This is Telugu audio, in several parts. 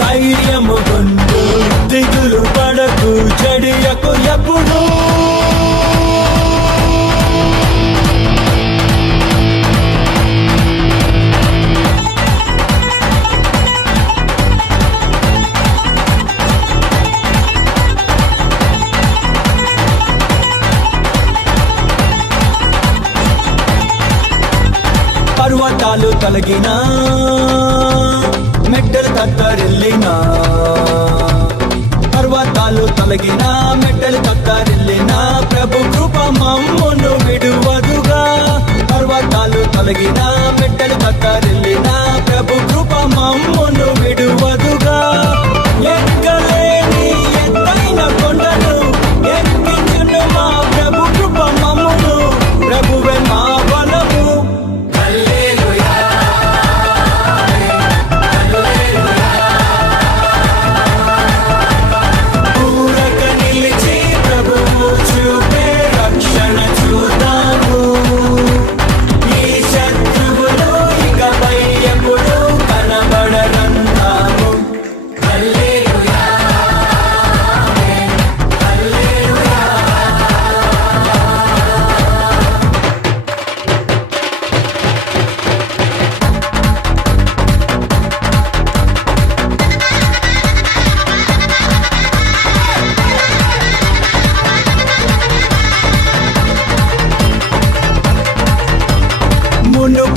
ధైర్యము కొండు దిగులు పడకు చెడియకు ఎప్పుడు. పర్వతాలు తొలగినా మెట్టలు తత్తరిల్లినా పర్వతాలు మెట్టలు తత్తరిల్లినా ప్రభు కృప మమ్మును విడువదుగా. పర్వతాలు తొలగిన మెట్టలు తత్తరిల్లినా ప్రభు కృప మమ్మును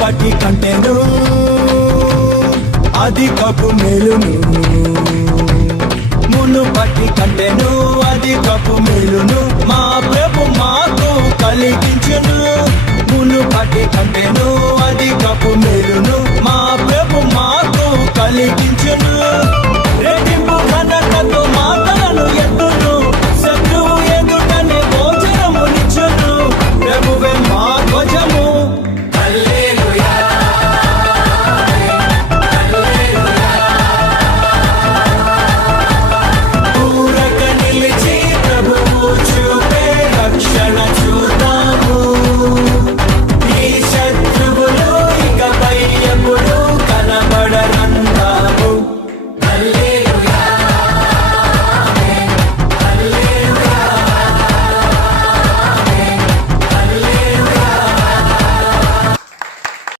వాటి కంటేను అది కప్పు మేలును. పట్టి కంటేను అది కప్పు మేలును. మా ప్రభు మాకు కలిగించును. మును పట్టి కంటేను అది కప్పు మేలును. మా ప్రభు మాకు కలిగించును.